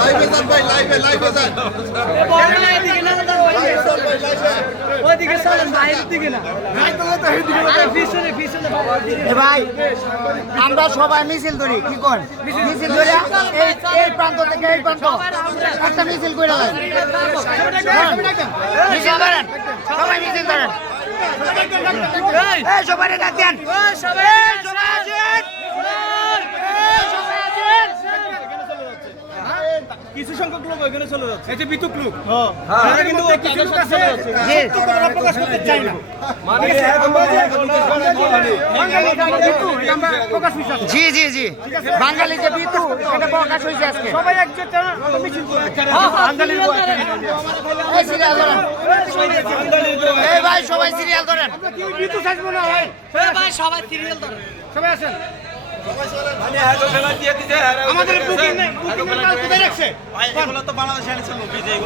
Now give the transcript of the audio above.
লাইভে যান ভাই, লাইভে যান। ওইদিকে চলেন, বাইরের দিকে না। আরে পিছনে এ ভাই আমরা সবাই মিছিল ধরি, কি কোন মিছিল ধরে এই প্রান্ত থেকে এই প্রান্ত একটা মিছিল করে দেন। মিছিল ধরেন, সবাই মিছিল ধরেন। এই সবাই ডাক দেন, সবাই আসেন। কিছু সংখ্যক লোক ওইখানে চলে যাচ্ছে। এই যে বিতুক লোক তারা কিন্তু কিছু লোক আছে জি তারা প্রকাশ করতে চায় না। জি জি জি বাঙালি যে বিতু সেটা প্রকাশ হয়েছে আজকে। সবাই একজোট মিছিল করে। এই সিরিয়াল ধরেন, এই ভাই সবাই সিরিয়াল ধরেন। বিতু সাজবো না ভাই। ভাই সবাই সিরিয়াল ধরে সবাই আসেন। আমাদের বুকিং কোথায় রাখছে? ভাই এগুলো তো বাংলাদেশে এনেছিল বিজয়।